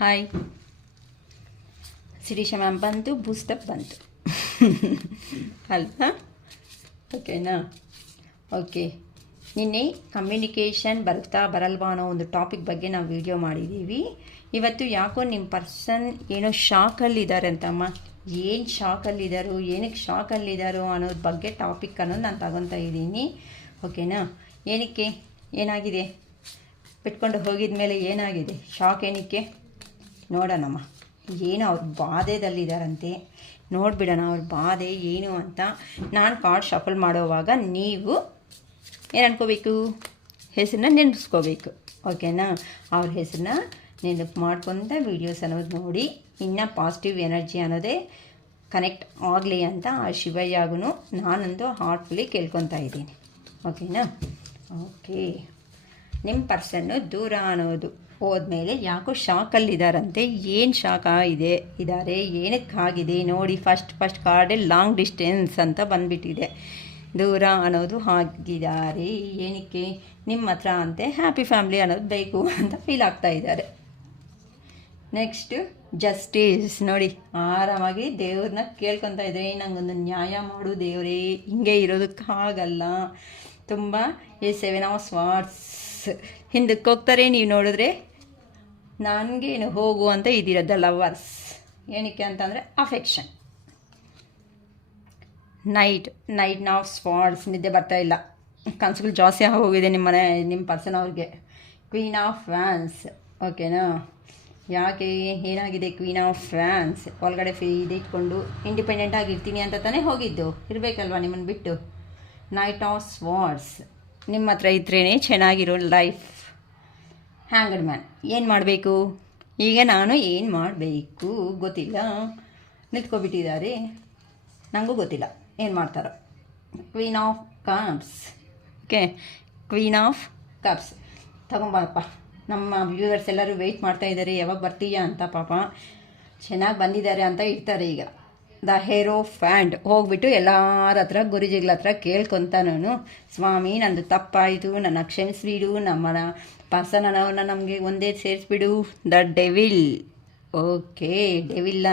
Hi Shirisha ma'am ಬಂತು, boost up ಬಂತು ಅಲ್ವಾ? ಓಕೆನಾ? ಓಕೆ, ನಿನ್ನೆ ಕಮ್ಯುನಿಕೇಷನ್ ಬರುತ್ತಾ ಬರಲ್ವಾ ಅನ್ನೋ ಒಂದು ಟಾಪಿಕ್ ಬಗ್ಗೆ ನಾವು ವಿಡಿಯೋ ಮಾಡಿದ್ದೀವಿ. ಇವತ್ತು ಯಾಕೋ ನಿಮ್ಮ ಪರ್ಸನ್ ಏನೋ ಶಾಕಲ್ಲಿದ್ದಾರೆ ಅಂತಮ್ಮ. ಏನು ಶಾಕಲ್ಲಿದ್ದಾರೋ, ಏನಕ್ಕೆ ಶಾಕಲ್ಲಿದ್ದಾರೋ ಅನ್ನೋದ್ರ ಬಗ್ಗೆ ಟಾಪಿಕ್ ಅನ್ನೋದು ನಾನು ತಗೊತಾ ಇದ್ದೀನಿ. ಓಕೆನಾ? ಏನಕ್ಕೆ, ಏನಾಗಿದೆ, ಬಿಟ್ಕೊಂಡು ಹೋಗಿದ ಮೇಲೆ ಏನಾಗಿದೆ, ಶಾಕ್ ಏನಕ್ಕೆ ನೋಡೋಣಮ್ಮ. ಏನು ಅವ್ರ ಬಾಧೆದಲ್ಲಿದ್ದಾರಂತೆ, ನೋಡಿಬಿಡೋಣ ಅವ್ರ ಬಾಧೆ ಏನು ಅಂತ. ನಾನು ಕಾರ್ಡ್ ಶಫಲ್ ಮಾಡೋವಾಗ ನೀವು ಏನು ಅನ್ಕೋಬೇಕು, ಹೆಸರನ್ನ ನೆನೆಸ್ಕೋಬೇಕು. ಓಕೆನಾ? ಅವ್ರ ಹೆಸರನ್ನ ನೆನಪು ಮಾಡ್ಕೊತ ವೀಡಿಯೋಸ್ ಅನ್ನೋದು ನೋಡಿ, ಇನ್ನು ಪಾಸಿಟಿವ್ ಎನರ್ಜಿ ಅನ್ನೋದೇ ಕನೆಕ್ಟ್ ಆಗಲಿ ಅಂತ ಆ ಶಿವಯ್ಯಗೂ ನಾನಂತೂ ಹಾರ್ಟ್ಫುಲಿ ಕೇಳ್ಕೊತಾ ಇದ್ದೀನಿ. ಓಕೆನಾ? ಓಕೆ, ನಿಮ್ಮ ಪರ್ಸನ್ನು ದೂರ ಅನ್ನೋದು ಹೋದ್ಮೇಲೆ ಯಾಕೋ ಶಾಕಲ್ಲಿದ್ದಾರಂತೆ. ಏನು ಶಾಕ್ ಇದ್ದಾರೆ, ಏನಕ್ಕಾಗಿದೆ ನೋಡಿ. ಫಸ್ಟ್ ಕಾರ್ಡೇ ಲಾಂಗ್ ಡಿಸ್ಟೆನ್ಸ್ ಅಂತ ಬಂದುಬಿಟ್ಟಿದೆ. ದೂರ ಅನ್ನೋದು ಆಗಿದ್ದಾರೆ. ಏನಕ್ಕೆ, ನಿಮ್ಮ ಹತ್ರ ಅಂತೆ ಹ್ಯಾಪಿ ಫ್ಯಾಮ್ಲಿ ಅನ್ನೋದು ಬೇಕು ಅಂತ ಫೀಲ್ ಆಗ್ತಾ ಇದ್ದಾರೆ. ನೆಕ್ಸ್ಟು ಜಸ್ಟಿಸ್ ನೋಡಿ, ಆರಾಮಾಗಿ ದೇವ್ರನ್ನ ಕೇಳ್ಕೊತಾ ಇದ್ದಾರೆ. ನನಗೊಂದು ನ್ಯಾಯ ಮಾಡು ದೇವರೇ, ಹಿಂಗೆ ಇರೋದಕ್ಕಾಗಲ್ಲ. ತುಂಬ ಈ 7 of Swords ಹಿಂದಕ್ಕೆ ಹೋಗ್ತಾರೆ. ನೀವು ನೋಡಿದ್ರೆ ನನಗೇನು ಹೋಗು ಅಂತ ಇದಿರೋದ ಲವರ್ಸ್. ಏನಕ್ಕೆ ಅಂತಂದರೆ ಅಫೆಕ್ಷನ್. ನೈಟ್ ಆಫ್ ಸ್ವಾರ್ಡ್ಸ್, ನಿದ್ದೆ ಬರ್ತಾ ಇಲ್ಲ, ಕನಸುಗಳು ಜಾಸ್ತಿ ಹೋಗಿದೆ ನಿಮ್ಮ ಪರ್ಸನ್ ಅವ್ರಿಗೆ. Queen of wands. ಓಕೆನಾ? ಯಾಕೆ, ಏನಾಗಿದೆ? ಕ್ವೀನ್ ಆಫ್ ವ್ಯಾನ್ಸ್ ಒಳಗಡೆ ಇದು ಇಟ್ಕೊಂಡು ಇಂಡಿಪೆಂಡೆಂಟ್ ಆಗಿರ್ತೀನಿ ಅಂತ ತಾನೇ ಹೋಗಿದ್ದು, ಇರಬೇಕಲ್ವ ನಿಮ್ಮನ್ನು ಬಿಟ್ಟು. ನೈಟ್ ಆಫ್ ಸ್ವಾರ್ಡ್ಸ್, ನಿಮ್ಮ ಹತ್ರ ಇದ್ರೇ ಚೆನ್ನಾಗಿರೋ ಲೈಫ್. ಹ್ಯಾಂಗಡ್ ಮ್ಯಾನ್, ಏನು ಮಾಡಬೇಕು ಈಗ, ನಾನು ಏನು ಮಾಡಬೇಕು ಗೊತ್ತಿಲ್ಲ, ನಿಂತ್ಕೊಬಿಟ್ಟಿದ್ದಾರೆ, ನನಗೂ ಗೊತ್ತಿಲ್ಲ ಏನು ಮಾಡ್ತಾರೋ. Queen of cups. Okay, queen of cups ತಗೊಂಬಪ್ಪ. ನಮ್ಮ ವ್ಯೂವರ್ಸ್ ಎಲ್ಲರೂ ವೆಯ್ಟ್ ಮಾಡ್ತಾ ಇದ್ದಾರೆ, ಯಾವಾಗ ಬರ್ತೀಯಾ ಅಂತ. ಪಾಪ ಚೆನ್ನಾಗಿ ಬಂದಿದ್ದಾರೆ ಅಂತ ಇರ್ತಾರೆ. ಈಗ ದ ಹೇರೋ ಫ್ಯಾಂಡ್ ಹೋಗ್ಬಿಟ್ಟು ಎಲ್ಲರ ಹತ್ರ ಗುರುಜಿಗಳ ಹತ್ರ ಕೇಳ್ಕೊತಾನು, ಸ್ವಾಮಿ ನಂದು ತಪ್ಪಾಯಿತು, ನನ್ನ ಕ್ಷಮಿಸ್ಬಿಡು, ನಮ್ಮ ಪರ್ಸನವನ್ನ ನಮಗೆ ಒಂದೇ ಸೇರಿಸ್ಬಿಡು. The devil. ಓಕೆ, ಡೆವಿಲ್ಲ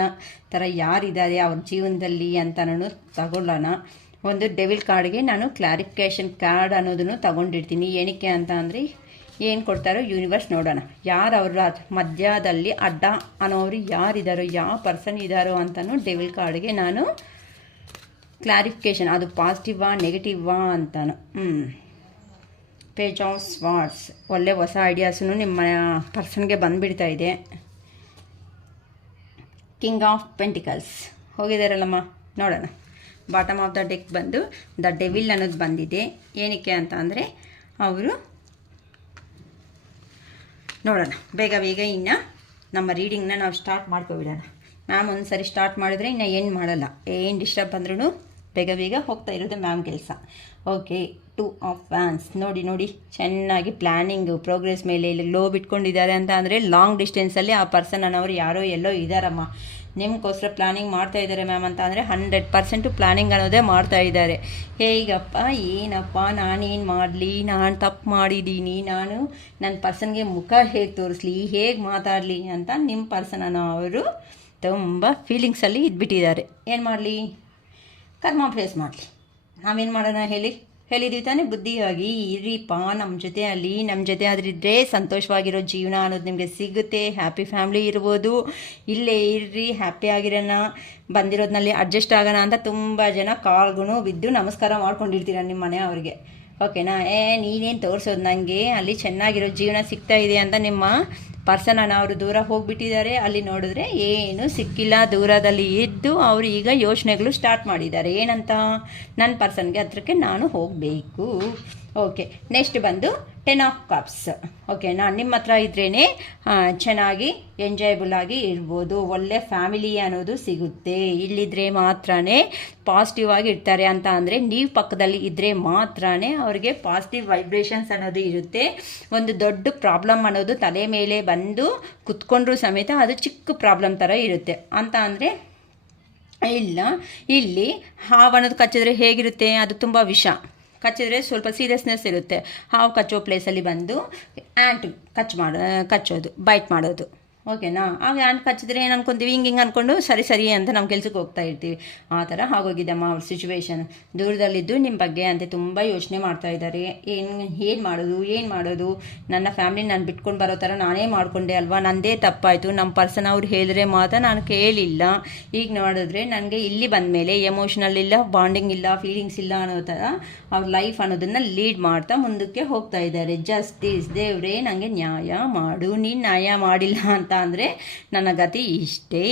ಥರ ಯಾರಿದ್ದಾರೆ ಅವ್ರ ಜೀವನದಲ್ಲಿ ಅಂತ ನಾನು ತಗೊಳ್ಳೋಣ. ಒಂದು ಡೆವಿಲ್ ಕಾರ್ಡ್ಗೆ ನಾನು ಕ್ಲಾರಿಫಿಕೇಷನ್ ಕಾರ್ಡ್ ಅನ್ನೋದನ್ನು ತಗೊಂಡಿರ್ತೀನಿ. ಏನಕ್ಕೆ ಅಂತ ಅಂದರೆ ಏನು ಕೊಡ್ತಾರೋ ಯೂನಿವರ್ಸ್ ನೋಡೋಣ. ಯಾರು ಅವ್ರ ಮಧ್ಯದಲ್ಲಿ ಅಡ್ಡ ಅನ್ನೋರು ಯಾರಿದ್ದಾರೋ, ಯಾವ ಪರ್ಸನ್ ಇದ್ದಾರೋ ಅಂತಲೂ ಡೆವಿಲ್ ಕಾರ್ಡ್ಗೆ ನಾನು ಕ್ಲಾರಿಫಿಕೇಷನ್, ಅದು ಪಾಸಿಟಿವಾ ನೆಗೆಟಿವಾ ಅಂತಾನು. ಪೇಜ್ ಆಫ್ ಸ್ವಾರ್ಡ್ಸ್, ಒಳ್ಳೆ ಹೊಸ ಐಡಿಯಾಸೂ ನಿಮ್ಮ ಪರ್ಸನ್ಗೆ ಬಂದುಬಿಡ್ತಾ ಇದೆ. ಕಿಂಗ್ ಆಫ್ ಪೆಂಟಿಕಲ್ಸ್ ಹೋಗಿದ್ದಾರಲ್ಲಮ್ಮ, ನೋಡೋಣ. ಬಾಟಮ್ ಆಫ್ ದ ಡೆಕ್ ಬಂದು ದ ಡೆವಿಲ್ ಅನ್ನೋದು ಬಂದಿದೆ. ಏನಕ್ಕೆ ಅಂತ ಅಂದರೆ ಅವರು ನೋಡೋಣ ಬೇಗ ಇನ್ನು ನಮ್ಮ ರೀಡಿಂಗ್ನ ನಾವು ಸ್ಟಾರ್ಟ್ ಮಾಡ್ಕೊಬಿಡೋಣ. ಮ್ಯಾಮ್ ಒಂದು ಸರಿ ಸ್ಟಾರ್ಟ್ ಮಾಡಿದ್ರೆ ಇನ್ನು ಏನು ಮಾಡಲ್ಲ, ಏನು ಡಿಸ್ಟರ್ಬ್ ಅಂದ್ರೂ ಬೇಗ ಹೋಗ್ತಾ ಇರೋದು ಮ್ಯಾಮ್ ಕೆಲಸ. ಓಕೆ, 2 of Wands ನೋಡಿ ಚೆನ್ನಾಗಿ ಪ್ಲ್ಯಾನಿಂಗು ಪ್ರೋಗ್ರೆಸ್ ಮೇಲೆ ಇಲ್ಲಿ ಲೋ ಬಿಟ್ಕೊಂಡಿದ್ದಾರೆ ಅಂತ ಅಂದರೆ ಲಾಂಗ್ ಡಿಸ್ಟೆನ್ಸಲ್ಲಿ ಆ ಪರ್ಸನ್ ಅನ್ನೋರು ಯಾರೋ ಎಲ್ಲೋ ಇದ್ದಾರಮ್ಮ. ನಿಮಗೋಸ್ಕರ ಪ್ಲ್ಯಾನಿಂಗ್ ಮಾಡ್ತಾ ಇದ್ದಾರೆ ಮ್ಯಾಮ್ ಅಂತ ಅಂದರೆ 100% ಪ್ಲ್ಯಾನಿಂಗ್ ಅನ್ನೋದೇ ಮಾಡ್ತಾ ಇದ್ದಾರೆ. ಹೇಗಪ್ಪ, ಏನಪ್ಪ, ನಾನೇನು ಮಾಡಲಿ, ನಾನು ತಪ್ಪು ಮಾಡಿದ್ದೀನಿ, ನಾನು ನನ್ನ ಪರ್ಸನ್ಗೆ ಮುಖ ಹೇಗೆ ತೋರಿಸ್ಲಿ, ಹೇಗೆ ಮಾತಾಡಲಿ ಅಂತ ನಿಮ್ಮ ಪರ್ಸನ್ ಅನ್ನೋ ಅವರು ತುಂಬ ಫೀಲಿಂಗ್ಸಲ್ಲಿ ಇದ್ಬಿಟ್ಟಿದ್ದಾರೆ. ಏನು ಮಾಡಲಿ, ಕರ್ಮ ಫೇಸ್ ಮಾಡಲಿ. ನಾವೇನು ಮಾಡೋಣ ಹೇಳಿದ್ವಿ ತಾನೇ, ಬುದ್ಧಿಯಾಗಿ ಇರ್ರಿಪ್ಪ, ನಮ್ಮ ಜೊತೆ ಆದ್ರಿದ್ರೆ ಸಂತೋಷವಾಗಿರೋ ಜೀವನ ಅನ್ನೋದು ನಿಮಗೆ ಸಿಗುತ್ತೆ. ಹ್ಯಾಪಿ ಫ್ಯಾಮ್ಲಿ ಇರ್ಬೋದು, ಇಲ್ಲೇ ಇರ್ರಿ, ಹ್ಯಾಪಿ ಆಗಿರೋಣ, ಬಂದಿರೋದ್ರಲ್ಲಿ ಅಡ್ಜಸ್ಟ್ ಆಗೋಣ ಅಂತ ತುಂಬ ಜನ ಕಾಲ್ಗೂ ಬಿದ್ದು ನಮಸ್ಕಾರ ಮಾಡ್ಕೊಂಡಿರ್ತೀರ ನಿಮ್ಮ ಮನೆಯವ್ರಿಗೆ. ಓಕೆನಾ? ನೀನೇನು ತೋರಿಸೋದು ನನಗೆ, ಅಲ್ಲಿ ಚೆನ್ನಾಗಿರೋ ಜೀವನ ಸಿಗ್ತಾ ಇದೆ ಅಂತ ನಿಮ್ಮ ಪರ್ಸನ್ ಅವರು ದೂರ ಹೋಗಿಬಿಟ್ಟಿದ್ದಾರೆ. ಅಲ್ಲಿ ನೋಡಿದ್ರೆ ಏನು ಸಿಕ್ಕಿಲ್ಲ, ದೂರದಲ್ಲಿ ಇದ್ದು ಅವರು ಈಗ ಯೋಚನೆಗಳು ಸ್ಟಾರ್ಟ್ ಮಾಡಿದ್ದಾರೆ. ಏನಂತ, ನನ್ನ ಪರ್ಸನ್ಗೆ ಹತ್ರಕ್ಕೆ ನಾನು ಹೋಗಬೇಕು. ಓಕೆ, ನೆಕ್ಸ್ಟ್ ಬಂದು 10 of Cups. ಓಕೆನಾ? ನಿಮ್ಮ ಹತ್ರ ಇದ್ರೇ ಚೆನ್ನಾಗಿ ಎಂಜಾಯಬಲ್ ಆಗಿ ಇರ್ಬೋದು, ಒಳ್ಳೆ ಫ್ಯಾಮಿಲಿ ಅನ್ನೋದು ಸಿಗುತ್ತೆ. ಇಲ್ಲಿದ್ದರೆ ಮಾತ್ರ ಪಾಸಿಟಿವ್ ಆಗಿ ಇರ್ತಾರೆ ಅಂತ ಅಂದರೆ ನೀವು ಪಕ್ಕದಲ್ಲಿ ಇದ್ದರೆ ಮಾತ್ರ ಅವ್ರಿಗೆ ಪಾಸಿಟಿವ್ ವೈಬ್ರೇಷನ್ಸ್ ಅನ್ನೋದು ಇರುತ್ತೆ. ಒಂದು ದೊಡ್ಡ ಪ್ರಾಬ್ಲಮ್ ಅನ್ನೋದು ತಲೆ ಮೇಲೆ ಬಂದು ಕುತ್ಕೊಂಡ್ರೂ ಸಮೇತ ಅದು ಚಿಕ್ಕ ಪ್ರಾಬ್ಲಮ್ ಥರ ಇರುತ್ತೆ ಅಂತ ಅಂದರೆ ಇಲ್ಲ. ಇಲ್ಲಿ ಹಾವು ಅನ್ನೋದು ಕಚ್ಚಿದ್ರೆ ಹೇಗಿರುತ್ತೆ, ಅದು ತುಂಬ ವಿಷ. ಕಚ್ಚಿದ್ರೆ ಸ್ವಲ್ಪ ಸೀರಿಯಸ್ನೆಸ್ ಇರುತ್ತೆ. ಹಾವು ಕಚ್ಚೋ ಪ್ಲೇಸಲ್ಲಿ ಬಂದು ಆ್ಯಂಟ್ ಕಚ್ಚೋದು, ಬೈಟ್ ಮಾಡೋದು. ಓಕೆನಾ. ಆಗ ಹ್ಯಾಂಡ್ ಕಚ್ಚಿದ್ರೆ ಏನು ಅನ್ಕೊತೀವಿ, ಹಿಂಗೆ ಅಂದ್ಕೊಂಡು ಸರಿ ಅಂತ ನಮ್ಮ ಕೆಲ್ಸಕ್ಕೆ ಹೋಗ್ತಾ ಇರ್ತೀವಿ. ಆ ಥರ ಆಗೋಗಿದ್ದಮ್ಮ ಅವ್ರ ಸಿಚುವೇಶನ್. ದೂರದಲ್ಲಿದ್ದು ನಿಮ್ಮ ಬಗ್ಗೆ ಅಂತ ತುಂಬ ಯೋಚನೆ ಮಾಡ್ತಾ ಇದ್ದಾರೆ. ಏನು ಮಾಡೋದು, ನನ್ನ ಫ್ಯಾಮಿಲಿ ನಾನು ಬಿಟ್ಕೊಂಡು ಬರೋ ಥರ ನಾನೇ ಮಾಡಿಕೊಂಡೆ ಅಲ್ವಾ, ನನ್ನದೇ ತಪ್ಪಾಯಿತು, ನಮ್ಮ ಪರ್ಸನ್ ಅವ್ರು ಹೇಳಿದ್ರೆ ಮಾತ್ರ ನಾನು ಕೇಳಿಲ್ಲ. ಈಗ ನೋಡಿದ್ರೆ ನನಗೆ ಇಲ್ಲಿ ಬಂದ ಮೇಲೆ ಎಮೋಷ್ನಲ್ ಇಲ್ಲ, ಬಾಂಡಿಂಗ್ ಇಲ್ಲ, ಫೀಲಿಂಗ್ಸ್ ಇಲ್ಲ ಅನ್ನೋ ಥರ ಅವ್ರ ಲೈಫ್ ಅನ್ನೋದನ್ನು ಲೀಡ್ ಮಾಡ್ತಾ ಮುಂದಕ್ಕೆ ಹೋಗ್ತಾ ಇದ್ದಾರೆ. ಜಸ್ಟಿಸ್, ದೇವ್ರೇ ನನಗೆ ನ್ಯಾಯ ಮಾಡು, ನೀನು ನ್ಯಾಯ ಮಾಡಿಲ್ಲ ಅಂತ ಅಂದರೆ ನನ್ನ ಗತಿ ಇಷ್ಟೇ.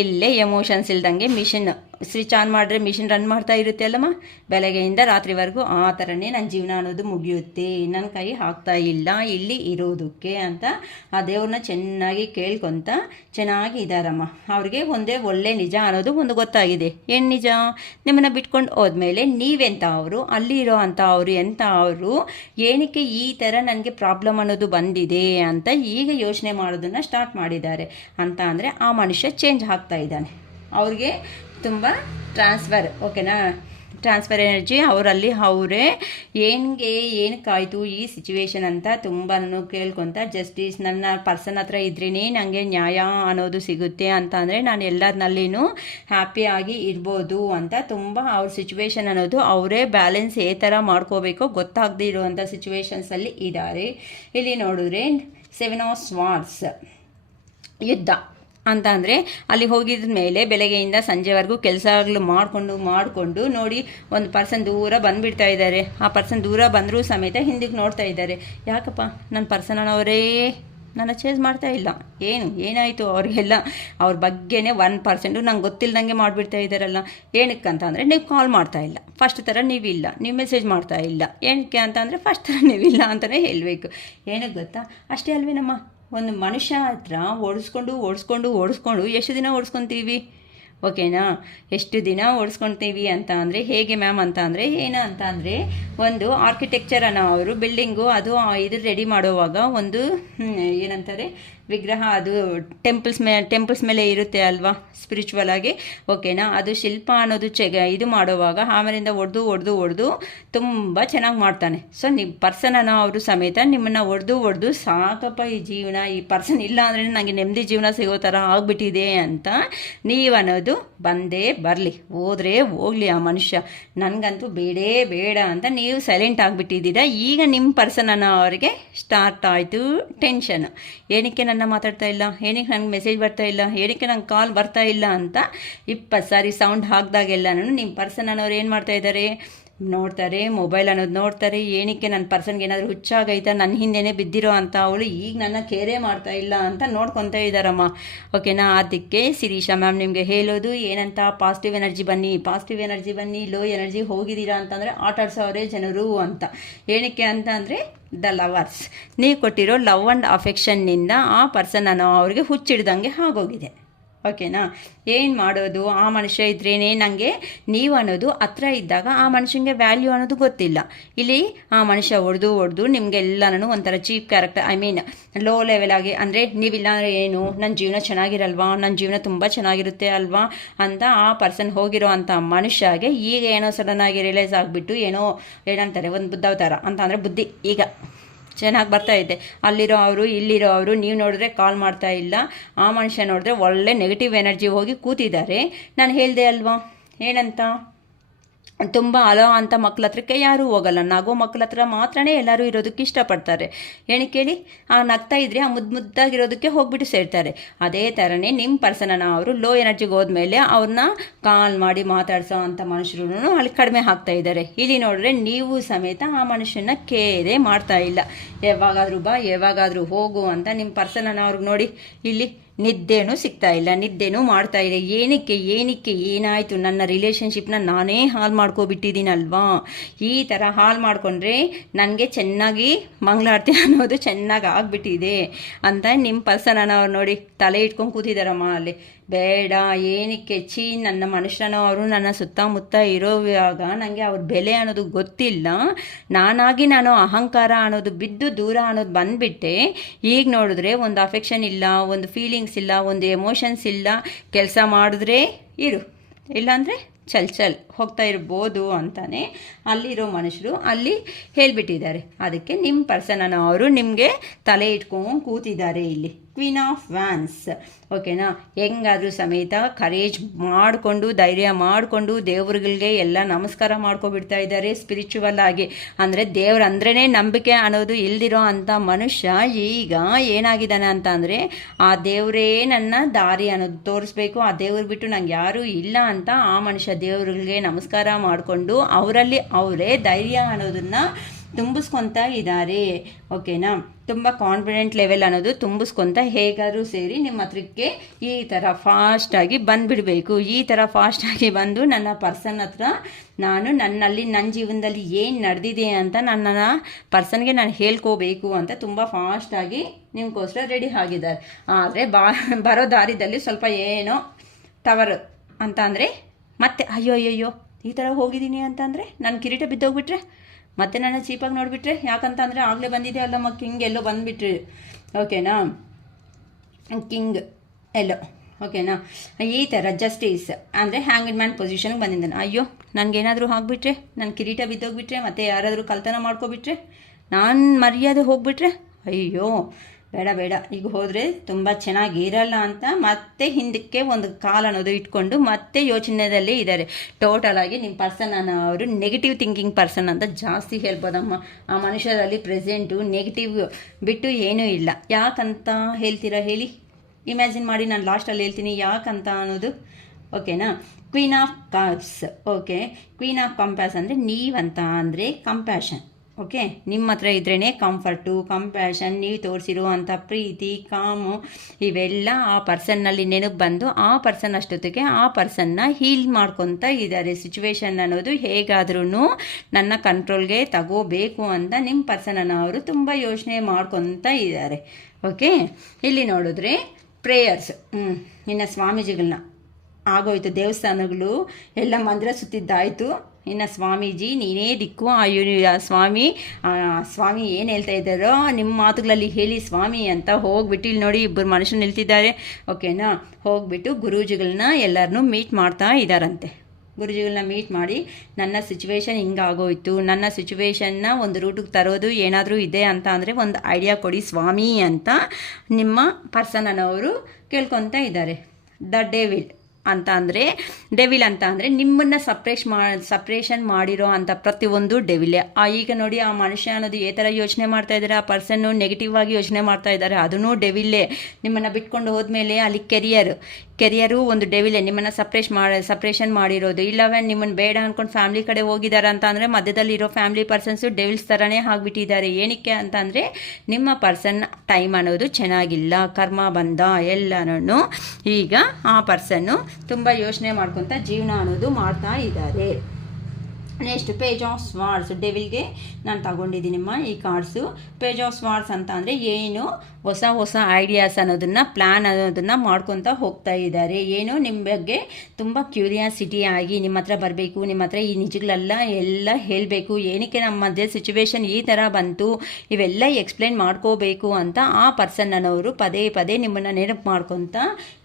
ಎಲ್ಲೇ ಎಮೋಷನ್ಸ್ ಇಲ್ದಂಗೆ ಮಿಷಿನ್ ಸ್ವಿಚ್ ಆನ್ ಮಾಡಿದ್ರೆ ಮಿಷಿನ್ ರನ್ ಮಾಡ್ತಾ ಇರುತ್ತೆ ಅಲ್ಲಮ್ಮ, ಬೆಳಗ್ಗೆಯಿಂದ ರಾತ್ರಿವರೆಗೂ ಆ ಥರನೇ ನನ್ನ ಜೀವನ ಅನ್ನೋದು ಮುಗಿಯುತ್ತೆ. ನನ್ನ ಕೈ ಹಾಕ್ತಾ ಇಲ್ಲ ಇಲ್ಲಿ ಇರೋದಕ್ಕೆ ಅಂತ ಆ ದೇವ್ರನ್ನ ಚೆನ್ನಾಗಿ ಕೇಳ್ಕೊತ ಚೆನ್ನಾಗಿ ಇದ್ದಾರಮ್ಮ. ಅವ್ರಿಗೆ ಒಂದೇ ಒಳ್ಳೆ ನಿಜ ಅನ್ನೋದು ಒಂದು ಗೊತ್ತಾಗಿದೆ. ಏನು ನಿಜ? ನಿಮ್ಮನ್ನು ಬಿಟ್ಕೊಂಡು ಹೋದ್ಮೇಲೆ ನೀವೆಂತ ಅವರು, ಅಲ್ಲಿ ಇರೋ ಅಂಥ ಅವರು ಎಂಥ ಅವರು, ಏನಕ್ಕೆ ಈ ಥರ ನನಗೆ ಪ್ರಾಬ್ಲಮ್ ಅನ್ನೋದು ಬಂದಿದೆ ಅಂತ ಈಗ ಯೋಚನೆ ಮಾಡೋದನ್ನು ಸ್ಟಾರ್ಟ್ ಮಾಡಿದ್ದಾರೆ. ಅಂತ ಅಂದರೆ ಆ ಮನುಷ್ಯ ಚೇಂಜ್ ಆಗ್ತಾ ಇದ್ದಾನೆ. ಅವ್ರಿಗೆ ತುಂಬ ಟ್ರಾನ್ಸ್ಫರ್, ಓಕೆನಾ, ಟ್ರಾನ್ಸ್ಫರ್ ಎನರ್ಜಿ ಅವರಲ್ಲಿ ಅವರೇ ಏನಕ್ಕಾಯಿತು ಈ ಸಿಚುವೇಶನ್ ಅಂತ ತುಂಬ ಕೇಳ್ಕೊತ ಜಸ್ಟಿಸ್ ನನ್ನ ಪರ್ಸನ್ ಹತ್ರ ಇದ್ರೇ ನನಗೆ ನ್ಯಾಯ ಅನ್ನೋದು ಸಿಗುತ್ತೆ ಅಂತ ಅಂದರೆ ನಾನು ಎಲ್ಲರನ್ನಲ್ಲಿನೂ ಹ್ಯಾಪಿಯಾಗಿ ಇರ್ಬೋದು ಅಂತ ತುಂಬ ಅವ್ರ ಸಿಚುವೇಶನ್ ಅನ್ನೋದು ಅವರೇ ಬ್ಯಾಲೆನ್ಸ್ ಯಾವ ಥರ ಮಾಡ್ಕೋಬೇಕೋ ಗೊತ್ತಾಗದೇ ಇರುವಂಥ ಸಿಚುವೇಶನ್ಸಲ್ಲಿ ಇದ್ದಾರೆ. ಇಲ್ಲಿ ನೋಡಿದ್ರೆ 7 ಆಫ್ ಸ್ವಾರ್ಡ್ಸ್, ಯುದ್ಧ ಅಂತ ಅಂದರೆ ಅಲ್ಲಿ ಹೋಗಿದ ಮೇಲೆ ಬೆಳಗ್ಗೆಯಿಂದ ಸಂಜೆವರೆಗೂ ಕೆಲಸಗಳು ಮಾಡಿಕೊಂಡು ನೋಡಿ ಒಂದು ಪರ್ಸನ್ ದೂರ ಬಂದುಬಿಡ್ತಾ ಇದ್ದಾರೆ. ಆ ಪರ್ಸನ್ ದೂರ ಬಂದರೂ ಸಮೇತ ಹಿಂದಕ್ಕೆ ನೋಡ್ತಾ ಇದ್ದಾರೆ. ಯಾಕಪ್ಪ ನನ್ನ ಪರ್ಸನವರೇ ನನ್ನ ಚೇಂಜ್ ಮಾಡ್ತಾ ಇಲ್ಲ, ಏನಾಯಿತು ಅವ್ರಿಗೆಲ್ಲ ಅವ್ರ ಬಗ್ಗೆನೇ 1% ನಂಗೆ ಗೊತ್ತಿಲ್ಲದಂಗೆ ಮಾಡಿಬಿಡ್ತಾ ಇದ್ದಾರಲ್ಲ. ಏನಕ್ಕಂತ ಅಂದರೆ ನೀವು ಕಾಲ್ ಮಾಡ್ತಾ ಇಲ್ಲ, ಫಸ್ಟ್ ಥರ ನೀವಿಲ್ಲ, ನೀವು ಮೆಸೇಜ್ ಮಾಡ್ತಾ ಇಲ್ಲ. ಏನಕ್ಕೆ ಅಂತ ಅಂದರೆ ಫಸ್ಟ್ ಥರ ನೀವಿಲ್ಲ ಅಂತಲೇ ಹೇಳಬೇಕು. ಏನಕ್ಕೆ ಗೊತ್ತಾ, ಅಷ್ಟೇ ಅಲ್ವೇನಮ್ಮ. ಒಂದು ಮನುಷ್ಯ ಹತ್ರ ಓಡಿಸ್ಕೊಂಡು ಎಷ್ಟು ದಿನ ಓಡಿಸ್ಕೊತೀವಿ, ಓಕೆನಾ, ಎಷ್ಟು ದಿನ ಓಡಿಸ್ಕೊತೀವಿ ಅಂತ ಅಂದರೆ ಹೇಗೆ ಮ್ಯಾಮ್ ಅಂತ ಅಂದರೆ ಅಂತ ಅಂದರೆ ಒಂದು ಆರ್ಕಿಟೆಕ್ಚರನ್ನು ಅವರು ಬಿಲ್ಡಿಂಗು ಅದು ಇದು ರೆಡಿ ಮಾಡುವಾಗ ಒಂದು ಏನಂತಾರೆ ವಿಗ್ರಹ, ಅದು ಟೆಂಪಲ್ಸ್ ಮೇಲೆ ಇರುತ್ತೆ ಅಲ್ವಾ ಸ್ಪಿರಿಚುವಲ್ ಆಗಿ, ಓಕೆನಾ. ಅದು ಶಿಲ್ಪ ಅನ್ನೋದು ಇದು ಮಾಡುವಾಗ ಆಮೇಲಿಂದ ಹೊಡೆದು ತುಂಬ ಚೆನ್ನಾಗಿ ಮಾಡ್ತಾನೆ. ಸೊ ನಿಮ್ಮ ಪರ್ಸನನ್ನು ಅವರು ಸಮೇತ ನಿಮ್ಮನ್ನು ಹೊಡೆದು ಸಾಕಪ್ಪ ಈ ಜೀವನ, ಈ ಪರ್ಸನ್ ಇಲ್ಲ ಅಂದರೆ ನನಗೆ ನೆಮ್ಮದಿ ಜೀವನ ಸಿಗೋ ಥರ ಆಗಿಬಿಟ್ಟಿದೆ ಅಂತ ನೀವನ್ನೋದು ಬಂದೇ ಬರಲಿ, ಹೋದರೆ ಹೋಗಲಿ ಆ ಮನುಷ್ಯ, ನನಗಂತೂ ಬೇಡ ಅಂತ ನೀವು ಸೈಲೆಂಟ್ ಆಗಿಬಿಟ್ಟಿದ್ದೀರಾ. ಈಗ ನಿಮ್ಮ ಪರ್ಸನನ್ನು ಅವರಿಗೆ ಸ್ಟಾರ್ಟ್ ಆಯಿತು ಟೆನ್ಷನ್. ಏನಕ್ಕೆ ನನ್ನ ಮಾತಾಡ್ತಾ ಇಲ್ಲ, ಏನಕ್ಕೆ ನನಗೆ ಮೆಸೇಜ್ ಬರ್ತಾ ಇಲ್ಲ, ಏನಕ್ಕೆ ನಂಗೆ ಕಾಲ್ ಬರ್ತಾ ಇಲ್ಲ ಅಂತ 20 ಸಾರಿ ಸೌಂಡ್ ಹಾಕಿದಾಗೆಲ್ಲನೂ ನಿಮ್ಮ ಪರ್ಸನ್ ಅನ್ನೋರು ಏನು ಮಾಡ್ತಾ ಇದ್ದಾರೆ, ನೋಡ್ತಾರೆ, ಮೊಬೈಲ್ ಅನ್ನೋದು ನೋಡ್ತಾರೆ. ಏನಕ್ಕೆ ನನ್ನ ಪರ್ಸನ್ಗೆ ಏನಾದರೂ ಹುಚ್ಚಾಗೈತಾ, ನನ್ನ ಹಿಂದೆನೇ ಬಿದ್ದಿರೋ ಅಂತ ಅವಳು ಈಗ ನನ್ನ ಕೇರೇ ಮಾಡ್ತಾ ಇಲ್ಲ ಅಂತ ನೋಡ್ಕೊತಾ ಇದ್ದಾರಮ್ಮ, ಓಕೆನಾ. ಅದಕ್ಕೆ ಶಿರೀಷಾ ಮ್ಯಾಮ್ ನಿಮಗೆ ಹೇಳೋದು ಏನಂತ, ಪಾಸಿಟಿವ್ ಎನರ್ಜಿ ಬನ್ನಿ, ಲೋ ಎನರ್ಜಿ ಹೋಗಿದ್ದೀರಾ ಅಂತಂದರೆ ಆಟಾಡ್ಸೋರೇ ಜನರು ಅಂತ. ಏನಕ್ಕೆ ಅಂತ ಅಂದರೆ ದ ಲವರ್ಸ್, ನೀವು ಕೊಟ್ಟಿರೋ ಲವ್ ಆ್ಯಂಡ್ ಅಫೆಕ್ಷನ್ನಿಂದ ಆ ಪರ್ಸನ್ ಅನ್ನೋ ಅವ್ರಿಗೆ ಹುಚ್ಚಿಡ್ದಂಗೆ ಆಗೋಗಿದೆ, ಓಕೆನಾ. ಏನು ಮಾಡೋದು, ಆ ಮನುಷ್ಯ ಇದ್ರೇನೆ ನನಗೆ ನೀವು ಅನ್ನೋದು ಹತ್ರ ಇದ್ದಾಗ ಆ ಮನುಷ್ಯನಿಗೆ ವ್ಯಾಲ್ಯೂ ಅನ್ನೋದು ಗೊತ್ತಿಲ್ಲ. ಇಲ್ಲಿ ಆ ಮನುಷ್ಯ ಹೊಡೆದು ನಿಮಗೆಲ್ಲನೂ ಒಂಥರ ಚೀಪ್ ಕ್ಯಾರೆಕ್ಟರ್, ಲೋ ಲೆವೆಲ್ ಆಗಿ, ಅಂದರೆ ನೀವಿಲ್ಲ ಅಂದರೆ ಏನು, ನನ್ನ ಜೀವನ ಚೆನ್ನಾಗಿರಲ್ವಾ, ನನ್ನ ಜೀವನ ತುಂಬ ಚೆನ್ನಾಗಿರುತ್ತೆ ಅಲ್ವಾ ಅಂತ ಆ ಪರ್ಸನ್ ಹೋಗಿರೋ ಅಂಥ ಮನುಷ್ಯಗೆ ಈಗ ಏನೋ ಸಡನ್ನಾಗಿ ರಿಯಲೈಸ್ ಆಗಿಬಿಟ್ಟು ಏನಂತಾರೆ ಒಂದು ಬುದ್ಧಾವತಾರ ಅಂತ ಅಂದರೆ ಬುದ್ಧಿ ಈಗ ಚೆನ್ನಾಗಿ ಬರ್ತಾ ಇದೆ. ಅಲ್ಲಿರೋ ಅವರು ಇಲ್ಲಿರೋ ಅವರು ನೀವು ನೋಡಿದ್ರೆ ಕಾಲ್ ಮಾಡ್ತಾ ಇಲ್ಲ, ಆ ಮನುಷ್ಯ ನೋಡಿದ್ರೆ ಒಳ್ಳೆ ನೆಗೆಟಿವ್ ಎನರ್ಜಿ ಹೋಗಿ ಕೂತಿದ್ದಾರೆ. ನಾನು ಹೇಳಿದೆ ಅಲ್ವಾ ಏನಂತ, ತುಂಬ ಅಲೋ ಅಂತ ಮಕ್ಳ ಹತ್ರಕ್ಕೆ ಯಾರೂ ಹೋಗಲ್ಲ, ನಗೋ ಮಕ್ಳ ಹತ್ರ ಮಾತ್ರನೇ ಎಲ್ಲರೂ ಇರೋದಕ್ಕೆ ಇಷ್ಟಪಡ್ತಾರೆ. ಏನಕ್ಕೆ ಹೇಳಿ, ಆ ನಗ್ತಾ ಇದ್ರೆ ಆ ಮುದ್ದಾಗಿರೋದಕ್ಕೆ ಹೋಗ್ಬಿಟ್ಟು ಸೇರ್ತಾರೆ. ಅದೇ ಥರನೇ ನಿಮ್ಮ ಪರ್ಸನನ್ನು ಅವರು ಲೋ ಎನರ್ಜಿಗೆ ಹೋದ್ಮೇಲೆ ಅವ್ರನ್ನ ಕಾಲ್ ಮಾಡಿ ಮಾತಾಡ್ಸೋ ಅಂಥ ಮನುಷ್ಯರು ಅಲ್ಲಿ ಕಡಿಮೆ ಆಗ್ತಾ ಇದ್ದಾರೆ. ಇಲ್ಲಿ ನೋಡಿದ್ರೆ ನೀವು ಸಮೇತ ಆ ಮನುಷ್ಯನ ಕೇರೇ ಮಾಡ್ತಾ ಇಲ್ಲ. ಯಾವಾಗಾದರೂ ಬಾ, ಯಾವಾಗಾದರೂ ಹೋಗು ಅಂತ ನಿಮ್ಮ ಪರ್ಸನನ್ನು ಅವ್ರಿಗೆ ನೋಡಿ ಇಲ್ಲಿ ನಿದ್ದೆನೂ ಸಿಗ್ತಾ ಇಲ್ಲ, ನಿದ್ದೆನೂ ಮಾಡ್ತಾ ಇಲ್ಲ. ಏನಕ್ಕೆ ಏನಾಯಿತು, ನನ್ನ ರಿಲೇಷನ್ಶಿಪ್ನ ನಾನೇ ಹಾಳು ಮಾಡ್ಕೊಬಿಟ್ಟಿದ್ದೀನಲ್ವಾ. ಈ ಥರ ಹಾಳು ಮಾಡಿಕೊಂಡ್ರೆ ನನಗೆ ಚೆನ್ನಾಗಿ ಮಂಗಳಾರತಿ ಅನ್ನೋದು ಚೆನ್ನಾಗಿ ಆಗಿಬಿಟ್ಟಿದೆ ಅಂತ ನಿಮ್ಮ ಪರ್ಸನನ್ನು ಅವ್ರು ನೋಡಿ ತಲೆ ಇಟ್ಕೊಂಡು ಕೂತಿದ್ದಾರಮ್ಮ ಅಲ್ಲಿ. ಬೇಡ, ಏನಕ್ಕೆ ನನ್ನ ಮನುಷ್ಯನೋ ಅವರು ನನ್ನ ಸುತ್ತಮುತ್ತ ಇರೋವಾಗ ನನಗೆ ಅವ್ರ ಬೆಲೆ ಅನ್ನೋದು ಗೊತ್ತಿಲ್ಲ. ನಾನು ಅಹಂಕಾರ ಅನ್ನೋದು ಬಿದ್ದು ದೂರ ಅನ್ನೋದು ಬಂದುಬಿಟ್ಟೆ. ಈಗ ನೋಡಿದ್ರೆ ಒಂದು ಅಫೆಕ್ಷನ್ ಇಲ್ಲ, ಒಂದು ಫೀಲಿಂಗ್ಸ್ ಇಲ್ಲ, ಒಂದು ಎಮೋಷನ್ಸ್ ಇಲ್ಲ. ಕೆಲಸ ಮಾಡಿದ್ರೆ ಇರು, ಇಲ್ಲಾಂದರೆ ಚಲ್ ಹೋಗ್ತಾ ಇರ್ಬೋದು ಅಂತಾನೆ ಅಲ್ಲಿರೋ ಮನುಷ್ಯರು ಅಲ್ಲಿ ಹೇಳಿಬಿಟ್ಟಿದ್ದಾರೆ. ಅದಕ್ಕೆ ನಿಮ್ಮ ಪರ್ಸನನ್ನು ಅವರು ನಿಮಗೆ ತಲೆ ಇಟ್ಕೊಂಡು ಕೂತಿದ್ದಾರೆ ಇಲ್ಲಿ, ಕ್ವೀನ್ ಆಫ್ ವ್ಯಾನ್ಸ್. ಓಕೆನಾ, ಹೆಂಗಾದರೂ ಸಮೇತ ಕರೇಜ್ ಮಾಡಿಕೊಂಡು ಧೈರ್ಯ ಮಾಡಿಕೊಂಡು ದೇವ್ರುಗಳಿಗೆ ಎಲ್ಲ ನಮಸ್ಕಾರ ಮಾಡ್ಕೊಬಿಡ್ತಾ ಇದ್ದಾರೆ ಸ್ಪಿರಿಚುವಲ್ ಆಗಿ. ಅಂದರೆ ದೇವ್ರು ಅಂದ್ರೇ ನಂಬಿಕೆ ಅನ್ನೋದು ಇಲ್ದಿರೋ ಅಂಥ ಮನುಷ್ಯ ಈಗ ಏನಾಗಿದ್ದಾನೆ ಅಂತ ಅಂದರೆ, ಆ ದೇವರೇ ನನ್ನ ದಾರಿ ಅನ್ನೋದು ತೋರಿಸ್ಬೇಕು, ಆ ದೇವ್ರು ಬಿಟ್ಟು ನಂಗೆ ಯಾರೂ ಇಲ್ಲ ಅಂತ ಆ ಮನುಷ್ಯ ದೇವ್ರುಗಳಿಗೆ ನಮಸ್ಕಾರ ಮಾಡಿಕೊಂಡು ಅವರಲ್ಲಿ ಅವರೇ ಧೈರ್ಯ ಅನ್ನೋದನ್ನು ತುಂಬಿಸ್ಕೊತಾ ಇದ್ದಾರೆ. ಓಕೆನಾ, ತುಂಬ ಕಾನ್ಫಿಡೆಂಟ್ ಲೆವೆಲ್ ಅನ್ನೋದು ತುಂಬಿಸ್ಕೊತ ಹೇಗಾದರೂ ಸೇರಿ ನಿಮ್ಮ ಹತ್ರಕ್ಕೆ ಈ ಥರ ಫಾಸ್ಟಾಗಿ ಬಂದುಬಿಡಬೇಕು. ಈ ಥರ ಫಾಸ್ಟಾಗಿ ಬಂದು ನನ್ನ ಪರ್ಸನ್ ಹತ್ರ ನಾನು ನನ್ನ ಜೀವನದಲ್ಲಿ ಏನು ನಡೆದಿದೆ ಅಂತ ನನ್ನ ಪರ್ಸನ್ಗೆ ನಾನು ಹೇಳ್ಕೋಬೇಕು ಅಂತ ತುಂಬ ಫಾಸ್ಟಾಗಿ ನಿಮಗೋಸ್ಕರ ರೆಡಿ ಆಗಿದ್ದಾರೆ. ಆದರೆ ಬರೋ ದಾರಿದಲ್ಲಿ ಸ್ವಲ್ಪ ಏನೋ ಟವರ್ ಅಂತ ಅಂದರೆ ಮತ್ತೆ ಅಯ್ಯೋ ಈ ಥರ ಹೋಗಿದ್ದೀನಿ ಅಂತಂದರೆ ನನ್ನ ಕಿರೀಟ ಬಿದ್ದೋಗ್ಬಿಟ್ರೆ, ಮತ್ತೆ ನನ್ನ ಚೀಪಾಗಿ ನೋಡಿಬಿಟ್ರೆ, ಯಾಕಂತ ಅಂದರೆ ಆಗಲೇ ಬಂದಿದೆ ಅಲ್ಲಮ್ಮ ಕಿಂಗ್ ಎಲ್ಲೋ ಬಂದುಬಿಟ್ರಿ. ಓಕೆನಾ, ಕಿಂಗ್ ಎಲ್ಲೋ. ಓಕೆನಾ, ಈ ಥರ ಜಸ್ಟಿಸ್ ಅಂದರೆ ಹ್ಯಾಂಗ್ಡ್ ಮ್ಯಾನ್ ಪೊಸಿಷನ್ಗೆ ಬಂದಿದ್ದಾನೆ. ಅಯ್ಯೋ ನನಗೇನಾದರೂ ಆಗಿಬಿಟ್ರೆ, ನನ್ನ ಕಿರೀಟ ಬಿದ್ದೋಗ್ಬಿಟ್ರೆ, ಮತ್ತೆ ಯಾರಾದರೂ ಕಳ್ತನ ಮಾಡ್ಕೊಬಿಟ್ರೆ, ನಾನು ಮರ್ಯಾದೆ ಹೋಗ್ಬಿಟ್ರೆ, ಅಯ್ಯೋ ಬೇಡ ಈಗ ಹೋದರೆ ತುಂಬ ಚೆನ್ನಾಗಿರಲ್ಲ ಅಂತ ಮತ್ತೆ ಹಿಂದಕ್ಕೆ ಒಂದು ಕಾಲು ಅನ್ನೋದು ಇಟ್ಕೊಂಡು ಮತ್ತೆ ಯೋಚನೆಯಲ್ಲೇ ಇದ್ದಾರೆ. ಟೋಟಲಾಗಿ ನಿಮ್ಮ ಪರ್ಸನ್ ಅವರು ನೆಗೆಟಿವ್ ಥಿಂಕಿಂಗ್ ಪರ್ಸನ್ ಅಂತ ಜಾಸ್ತಿ ಹೇಳ್ಬೋದಮ್ಮ. ಆ ಮನುಷ್ಯರಲ್ಲಿ ಪ್ರೆಸೆಂಟು ನೆಗೆಟಿವ್ ಬಿಟ್ಟು ಏನೂ ಇಲ್ಲ. ಯಾಕಂತ ಹೇಳ್ತೀರಾ ಹೇಳಿ? ಇಮ್ಯಾಜಿನ್ ಮಾಡಿ, ನಾನು ಲಾಸ್ಟಲ್ಲಿ ಹೇಳ್ತೀನಿ ಯಾಕಂತ ಅನ್ನೋದು. ಓಕೆನಾ, queen of cups. Okay, queen of compass ಅಂದರೆ ನೀವಂತ ಅಂದರೆ ಕಂಪ್ಯಾಷನ್. ಓಕೆ, ನಿಮ್ಮ ಹತ್ರ ಇದ್ರೇ ಕಂಫರ್ಟು, ಕಂಪ್ಯಾಷನ್, ನೀವು ತೋರಿಸಿರುವಂಥ ಪ್ರೀತಿ, ಕಾಮು ಇವೆಲ್ಲ ಆ ಪರ್ಸನ್ನಲ್ಲಿ ನೆನಪು ಬಂದು ಆ ಪರ್ಸನ್ ಅಷ್ಟೊತ್ತಿಗೆ ಆ ಪರ್ಸನ್ನ ಹೀಲ್ ಮಾಡ್ಕೊತ ಇದ್ದಾರೆ. ಸಿಚುವೇಶನ್ ಅನ್ನೋದು ಹೇಗಾದ್ರೂ ನನ್ನ ಕಂಟ್ರೋಲ್ಗೆ ತಗೋಬೇಕು ಅಂತ ನಿಮ್ಮ ಪರ್ಸನನ್ನು ಅವರು ತುಂಬ ಯೋಚನೆ ಮಾಡ್ಕೊತ ಇದ್ದಾರೆ. ಓಕೆ, ಇಲ್ಲಿ ನೋಡಿದ್ರೆ ಪ್ರೇಯರ್ಸ್. ಇನ್ನು ಸ್ವಾಮೀಜಿಗಳನ್ನ ಆಗೋಯ್ತು, ದೇವಸ್ಥಾನಗಳು ಎಲ್ಲ ಮಂದಿರ ಸುತ್ತಿದ್ದಾಯಿತು. ಇನ್ನು ಸ್ವಾಮೀಜಿ ನೀನೇ ದಿಕ್ಕು, ಸ್ವಾಮಿ ಏನು ಹೇಳ್ತಾ ಇದ್ದಾರೋ ನಿಮ್ಮ ಮಾತುಗಳಲ್ಲಿ ಹೇಳಿ ಸ್ವಾಮಿ ಅಂತ ಹೋಗ್ಬಿಟ್ಟು ಇಲ್ಲಿ ನೋಡಿ ಇಬ್ಬರು ಮನುಷ್ಯರು ನಿಲ್ತಿದ್ದಾರೆ. ಓಕೆನಾ, ಹೋಗ್ಬಿಟ್ಟು ಗುರೂಜಿಗಳನ್ನ ಎಲ್ಲರನ್ನೂ ಮೀಟ್ ಮಾಡ್ತಾ ಇದ್ದಾರಂತೆ. ಗುರುಜಿಗಳನ್ನ ಮೀಟ್ ಮಾಡಿ ನನ್ನ ಸಿಚುವೇಶನ್ ಹಿಂಗಾಗೋಯ್ತು, ನನ್ನ ಸಿಚುವೇಶನ್ನ ಒಂದು ರೂಟಿಗೆ ತರೋದು ಏನಾದರೂ ಇದೆ ಅಂತ ಅಂದರೆ ಒಂದು ಐಡಿಯಾ ಕೊಡಿ ಸ್ವಾಮಿ ಅಂತ ನಿಮ್ಮ ಪರ್ಸನವರು ಕೇಳ್ಕೊತಾ ಇದ್ದಾರೆ. ದ ಡೆವಿಲ್ ಅಂತ ಅಂದರೆ ನಿಮ್ಮನ್ನು ಸಪ್ರೇಷನ್ ಮಾಡಿರೋ ಅಂಥ ಪ್ರತಿಯೊಂದು ಡೆವಿಲೇ. ಈಗ ನೋಡಿ ಆ ಮನುಷ್ಯ ಅನ್ನೋದು ಈ ಥರ ಯೋಚನೆ ಮಾಡ್ತಾ ಇದ್ದಾರೆ, ಆ ಪರ್ಸನ್ನು ನೆಗೆಟಿವ್ ಆಗಿ ಯೋಚನೆ ಮಾಡ್ತಾ ಇದ್ದಾರೆ, ಅದೂ ಡೆವಿಲ್ಲೇ. ನಿಮ್ಮನ್ನು ಬಿಟ್ಕೊಂಡು ಹೋದ್ಮೇಲೆ ಅಲ್ಲಿ ಕೆರಿಯರು ಒಂದು ಡೆವಿಲೇ, ನಿಮ್ಮನ್ನು ಸಪ್ರೇಷನ್ ಮಾಡಿರೋದು. ಇಲ್ಲವೇ ನಿಮ್ಮನ್ನು ಬೇಡ ಅಂದ್ಕೊಂಡು ಫ್ಯಾಮಿಲಿ ಕಡೆ ಹೋಗಿದ್ದಾರೆ ಅಂತ ಅಂದರೆ ಮಧ್ಯದಲ್ಲಿರೋ ಫ್ಯಾಮಿಲಿ ಪರ್ಸನ್ಸು ಡೆವಿಲ್ಸ್ ಥರನೇ ಆಗಿಬಿಟ್ಟಿದ್ದಾರೆ. ಏನಕ್ಕೆ ಅಂತ ಅಂದರೆ ನಿಮ್ಮ ಪರ್ಸನ್ ಟೈಮ್ ಅನ್ನೋದು ಚೆನ್ನಾಗಿಲ್ಲ, ಕರ್ಮ ಬಂದ ಎಲ್ಲನೂ ಈಗ ಆ ಪರ್ಸನ್ನು ತುಂಬ ಯೋಚನೆ ಮಾಡ್ಕೊತ ಜೀವನ ಅನ್ನೋದು ಮಾಡ್ತಾ ಇದ್ದಾರೆ. Next page of swords. ಡೆವಿಲ್ಗೆ ನಾನು ತಗೊಂಡಿದ್ದೀನಿಮ್ಮ ಈ ಕಾರ್ಡ್ಸು. ಪೇಜ್ ಆಫ್ ಸ್ವಾರ್ಡ್ಸ್ ಅಂತ ಅಂದರೆ ಏನು ಹೊಸ ಐಡಿಯಾಸ್ ಅನ್ನೋದನ್ನು ಪ್ಲ್ಯಾನ್ ಅನ್ನೋದನ್ನು ಮಾಡ್ಕೊತ ಹೋಗ್ತಾ ಇದ್ದಾರೆ. ಏನು ನಿಮ್ಮ ಬಗ್ಗೆ ತುಂಬ ಕ್ಯೂರಿಯಾಸಿಟಿ ಆಗಿ ನಿಮ್ಮ ಹತ್ರ ಬರಬೇಕು, ನಿಮ್ಮ ಹತ್ರ ಈ ನಿಜಗಳೆಲ್ಲ ಎಲ್ಲ ಹೇಳಬೇಕು, ಏನಕ್ಕೆ ನಮ್ಮ ಮಧ್ಯೆ ಸಿಚುವೇಶನ್ ಈ ಥರ ಬಂತು ಇವೆಲ್ಲ ಎಕ್ಸ್ಪ್ಲೇನ್ ಮಾಡ್ಕೋಬೇಕು ಅಂತ ಆ ಪರ್ಸನ್ನವರು ಪದೇ ನಿಮ್ಮನ್ನು ನೆನಪು ಮಾಡ್ಕೊತ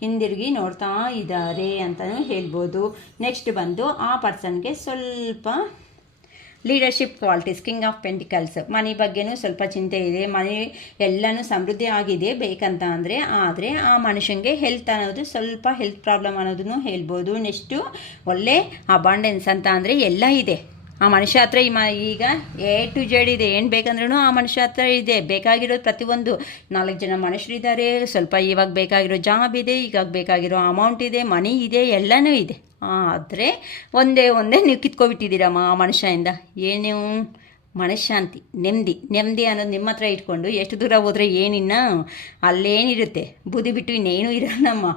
ಹಿಂದಿರುಗಿ ನೋಡ್ತಾ ಇದ್ದಾರೆ ಅಂತಲೂ ಹೇಳ್ಬೋದು. ನೆಕ್ಸ್ಟ್ ಬಂದು ಆ ಪರ್ಸನ್ಗೆ ಸ್ವಲ್ಪ leadership qualities. King of pentacles. ಮನೆ ಬಗ್ಗೆನೂ ಸ್ವಲ್ಪ ಚಿಂತೆ ಇದೆ, ಮನೆ ಎಲ್ಲನೂ ಸಮೃದ್ಧಿ ಆಗಿದೆ ಬೇಕಂತ ಅಂದರೆ, ಆದರೆ ಆ ಮನುಷ್ಯನಿಗೆ ಹೆಲ್ತ್ ಅನ್ನೋದು ಸ್ವಲ್ಪ ಹೆಲ್ತ್ ಪ್ರಾಬ್ಲಮ್ ಅನ್ನೋದನ್ನು ಹೇಳ್ಬೋದು. ನೆಕ್ಸ್ಟು ಒಳ್ಳೆ ಅಬಂಡೆನ್ಸ್ ಅಂತ ಅಂದರೆ ಎಲ್ಲ ಇದೆ ಆ ಮನುಷ್ಯ ಹತ್ರ. ಈಗ A to Z ಇದೆ, ಏನು ಬೇಕಂದ್ರೂ ಆ ಮನುಷ್ಯ ಹತ್ರ ಇದೆ. ಬೇಕಾಗಿರೋದು ಪ್ರತಿಯೊಂದು 4 ಜನ ಮನುಷ್ಯರಿದ್ದಾರೆ. ಸ್ವಲ್ಪ ಇವಾಗ ಬೇಕಾಗಿರೋ ಜಾಬ್ ಇದೆ, ಈಗ ಬೇಕಾಗಿರೋ ಅಮೌಂಟ್ ಇದೆ, ಮನಿ ಇದೆ, ಎಲ್ಲನೂ ಇದೆ. ಆದರೆ ಒಂದೇ ನೀವು ಕಿತ್ಕೊಬಿಟ್ಟಿದ್ದೀರಮ್ಮ ಆ ಮನುಷ್ಯದಿಂದ. ಏನು ಮನಃಶಾಂತಿ, ನೆಮ್ಮದಿ ಅನ್ನೋದು ನಿಮ್ಮ ಹತ್ರ ಇಟ್ಕೊಂಡು ಎಷ್ಟು ದೂರ ಹೋದರೆ ಏನಿನ್ನ ಅಲ್ಲೇನಿರುತ್ತೆ, ಬುದ್ಧಿ ಬಿಟ್ಟು ಇನ್ನೇನು ಇರೋಣಮ್ಮ.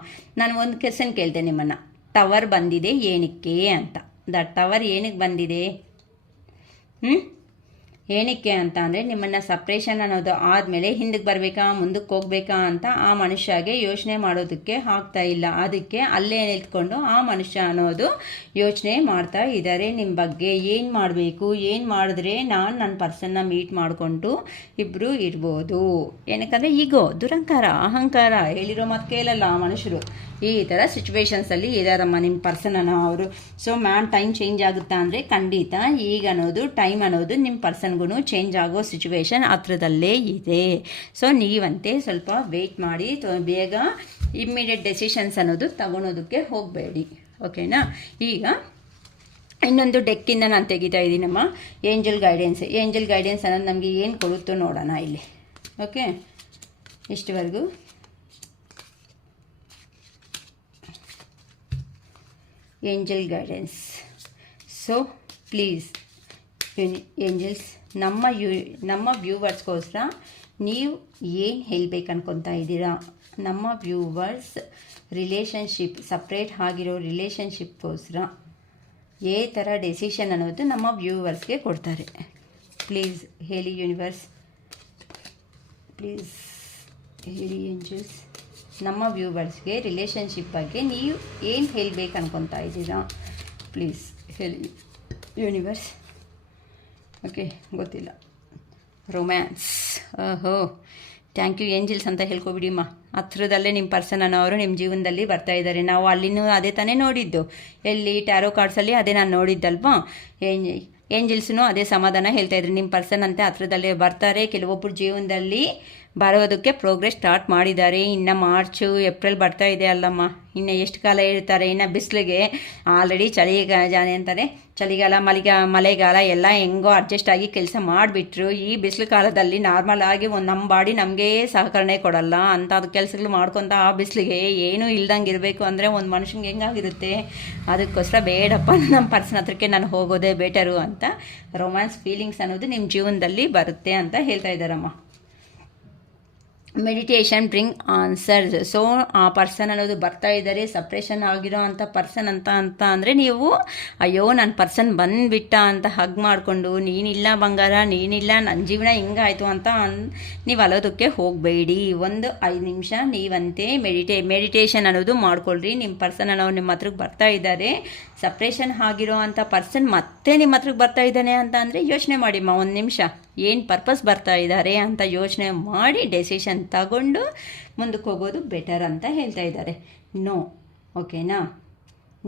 ನಾನು ಒಂದು ಕ್ವೆಶ್ಚನ್ ಕೇಳ್ತೆ ನಿಮ್ಮನ್ನು, ಟವರ್ ಬಂದಿದೆ ಏನಕ್ಕೆ ಅಂತ. ಟವರ್ ಏನಕ್ಕೆ ಬಂದಿದೆ? ಏನಕ್ಕೆ ಅಂತ ಅಂದರೆ ನಿಮ್ಮನ್ನು ಸಪ್ರೇಷನ್ ಅನ್ನೋದು ಆದಮೇಲೆ ಹಿಂದಕ್ಕೆ ಬರಬೇಕಾ ಮುಂದಕ್ಕೆ ಹೋಗ್ಬೇಕಾ ಅಂತ ಆ ಮನುಷ್ಯಗೆ ಯೋಚನೆ ಮಾಡೋದಕ್ಕೆ ಆಗ್ತಾ ಇಲ್ಲ. ಅದಕ್ಕೆ ಅಲ್ಲೇ ನಿಂತ್ಕೊಂಡು ಆ ಮನುಷ್ಯ ಅನ್ನೋದು ಯೋಚನೆ ಮಾಡ್ತಾ ಇದ್ದಾರೆ ನಿಮ್ಮ ಬಗ್ಗೆ. ಏನು ಮಾಡಬೇಕು, ಏನು ಮಾಡಿದ್ರೆ ನಾನು ನನ್ನ ಪರ್ಸನ್ನ ಮೀಟ್ ಮಾಡಿಕೊಂಡು ಇಬ್ಬರು ಇರ್ಬೋದು. ಏನಕ್ಕಂದರೆ ಈಗೋ ದುರಂಕಾರ ಅಹಂಕಾರ ಹೇಳಿರೋ ಮಾತು ಕೇಳಲ್ಲ ಆ ಮನುಷ್ಯರು. ಈ ಥರ ಸಿಚುವೇಶನ್ಸಲ್ಲಿ ಇದ್ದಾರಮ್ಮ ನಿಮ್ಮ ಪರ್ಸನ್ ಅವರು. ಸೊ ಟೈಮ್ ಚೇಂಜ್ ಆಗುತ್ತಾ ಅಂದರೆ ಖಂಡಿತ ಈಗ ಅನ್ನೋದು ಟೈಮ್ ಅನ್ನೋದು ನಿಮ್ಮ ಪರ್ಸನ್ ಪರ್ಸನ್ಗೂ ಚೇಂಜ್ ಆಗೋ ಸಿಚುವೇಶನ್ ಹತ್ರದಲ್ಲೇ ಇದೆ. ಸೊ ನೀವಂತೆ ಸ್ವಲ್ಪ ವೆಯ್ಟ್ ಮಾಡಿ, ಬೇಗ ಇಮ್ಮಿಡಿಯೇಟ್ ಡೆಸಿಷನ್ಸ್ ಅನ್ನೋದು ತಗೊಳೋದಕ್ಕೆ ಹೋಗಬೇಡಿ. ಓಕೆನಾ? ಈಗ ಇನ್ನೊಂದು ಡೆಕ್ಕಿಂದ ನಾನು ತೆಗಿತಾ ಇದ್ದೀನಮ್ಮ, ಏಂಜಲ್ ಗೈಡೆನ್ಸ್. ಏಂಜಲ್ ಗೈಡೆನ್ಸ್ ಅನ್ನೋದು ನಮಗೆ ಏನು ಕೊಡುತ್ತೋ ನೋಡೋಣ ಇಲ್ಲಿ. ಓಕೆ, ಇಷ್ಟವರೆಗೂ angel guidance. So please angels, ನಮ್ಮ ವ್ಯೂವರ್ಸ್ಗೋಸ್ಕರ ನೀವು ಏನು ಹೇಳಬೇಕು ಅನ್ಕೊತಾ ಇದ್ದೀರಾ? ನಮ್ಮ ವ್ಯೂವರ್ಸ್ ರಿಲೇಷನ್ಶಿಪ್, ಸಪ್ರೇಟ್ ಆಗಿರೋ ರಿಲೇಷನ್ಶಿಪ್ಗೋಸ್ಕರ ಏ ಥರ ಡೆಸಿಷನ್ ಅನ್ನೋದು ನಮ್ಮ ವ್ಯೂವರ್ಸ್ಗೆ ಕೊಡ್ತಾರೆ. ಪ್ಲೀಸ್ ಹೇಳಿ ಯೂನಿವರ್ಸ್, ಪ್ಲೀಸ್ ಹೇಳಿ ಏಂಜಲ್ಸ್. ನಮ್ಮ ವ್ಯೂವರ್ಸ್ಗೆ ರಿಲೇಷನ್ಶಿಪ್ ಬಗ್ಗೆ ನೀವು ಏನು ಹೇಳಬೇಕು ಅನ್ಕೊತಾ ಇದ್ದೀರಾ? ಪ್ಲೀಸ್ ಹೇಳಿ ಯೂನಿವರ್ಸ್. ಓಕೆ, ಗೊತ್ತಿಲ್ಲ. ರೊಮ್ಯಾನ್ಸ್. ಓಹೋ, ಥ್ಯಾಂಕ್ ಯು ಏಂಜಲ್ಸ್ ಅಂತ ಹೇಳ್ಕೊಬಿಡಿಮ್ಮ. ಹತ್ರದಲ್ಲೇ ನಿಮ್ಮ ಪರ್ಸನ್ ಅನ್ನೋರು ನಿಮ್ಮ ಜೀವನದಲ್ಲಿ ಬರ್ತಾ ಇದ್ದಾರೆ. ನಾವು ಅಲ್ಲಿನೂ ಅದೇ ತಾನೇ ನೋಡಿದ್ದು, ಎಲ್ಲಿ ಟ್ಯಾರೋ ಕಾರ್ಡ್ಸಲ್ಲಿ ಅದೇ ನಾನು ನೋಡಿದ್ದಲ್ವಾ. ಏಂಜಲ್ಸ್ನೂ ಅದೇ ಸಮಾಧಾನ ಹೇಳ್ತಾ ಇದ್ರು, ನಿಮ್ಮ ಪರ್ಸನ್ ಅಂತೆ ಹತ್ರದಲ್ಲೇ ಬರ್ತಾರೆ. ಕೆಲವೊಬ್ಬರು ಜೀವನದಲ್ಲಿ ಬರೋದಕ್ಕೆ ಪ್ರೋಗ್ರೆಸ್ ಸ್ಟಾರ್ಟ್ ಮಾಡಿದ್ದಾರೆ. ಇನ್ನು ಮಾರ್ಚು ಏಪ್ರಿಲ್ ಬರ್ತಾ ಇದೆ ಅಲ್ಲಮ್ಮ, ಇನ್ನು ಎಷ್ಟು ಕಾಲ ಇರ್ತಾರೆ? ಇನ್ನು ಬಿಸಿಲಿಗೆ ಆಲ್ರೆಡಿ ಚಳಿಗಾಲ ಮಳೆಗಾಲ ಎಲ್ಲ ಹೆಂಗೋ ಅಡ್ಜಸ್ಟ್ ಆಗಿ ಕೆಲಸ ಮಾಡಿಬಿಟ್ರು. ಈ ಬಿಸಿಲು ಕಾಲದಲ್ಲಿ ನಾರ್ಮಲ್ ಆಗಿ ನಮ್ಮ ಬಾಡಿ ನಮಗೆ ಸಹಕರಣೆ ಕೊಡಲ್ಲ. ಅಂಥದ್ದು ಕೆಲಸಗಳು ಮಾಡ್ಕೊತ ಆ ಬಿಸಿಲಿಗೆ ಏನೂ ಇಲ್ದಂಗೆ ಇರಬೇಕು ಅಂದರೆ ಒಂದು ಮನುಷ್ಯನಿಗೆ ಹೆಂಗಾಗಿರುತ್ತೆ? ಅದಕ್ಕೋಸ್ಕರ ಬೇಡಪ್ಪ, ನಮ್ಮ ಪರ್ಸನ್ ಹತ್ರಕ್ಕೆ ನಾನು ಹೋಗೋದೇ ಬೆಟರು ಅಂತ ರೊಮ್ಯಾನ್ಸ್ ಫೀಲಿಂಗ್ಸ್ ಅನ್ನೋದು ನಿಮ್ಮ ಜೀವನದಲ್ಲಿ ಬರುತ್ತೆ ಅಂತ ಹೇಳ್ತಾ ಇದ್ದಾರಮ್ಮ. Meditation bring answers. ಸೊ ಆ ಪರ್ಸನ್ ಅನ್ನೋದು ಬರ್ತಾ ಇದ್ದಾರೆ, ಸಪ್ರೇಷನ್ ಆಗಿರೋ ಅಂಥ ಪರ್ಸನ್ ಅಂತ ಅಂದರೆ ನೀವು ಅಯ್ಯೋ ನನ್ನ ಪರ್ಸನ್ ಬಂದುಬಿಟ್ಟ ಅಂತ ಹಗ್ ಮಾಡಿಕೊಂಡು ನೀನಿಲ್ಲ ಬಂಗಾರ, ನೀನಿಲ್ಲ ನನ್ನ ಜೀವನ ಹಿಂಗಾಯಿತು ಅಂತ ನೀವು ಅಲೋದಕ್ಕೆ ಹೋಗಬೇಡಿ. ಒಂದು 5 ನಿಮಿಷ ನೀವಂತೆ ಮೆಡಿಟೇಷನ್ ಅನ್ನೋದು ಮಾಡ್ಕೊಳ್ರಿ. ನಿಮ್ಮ ಪರ್ಸನ್ ಅನ್ನೋರು ನಿಮ್ಮ ಹತ್ರಕ್ಕೆ ಬರ್ತಾ ಇದ್ದಾರೆ, ಸಪ್ರೇಷನ್ ಆಗಿರೋ ಅಂಥ ಪರ್ಸನ್ ಮತ್ತೆ ನಿಮ್ಮ ಹತ್ರಕ್ಕೆ ಬರ್ತಾ ಇದ್ದಾನೆ ಅಂತ ಅಂದರೆ ಯೋಚನೆ ಮಾಡಿಮ್ಮ 1 ನಿಮಿಷ, ಏನು ಪರ್ಪಸ್ ಬರ್ತಾ ಇದ್ದಾರೆ ಅಂತ ಯೋಚನೆ ಮಾಡಿ ಡೆಸಿಷನ್ ತಗೊಂಡು ಮುಂದಕ್ಕೆ ಹೋಗೋದು ಬೆಟರ್ ಅಂತ ಹೇಳ್ತಾ ಇದ್ದಾರೆ. ನೋ, ಓಕೆನಾ?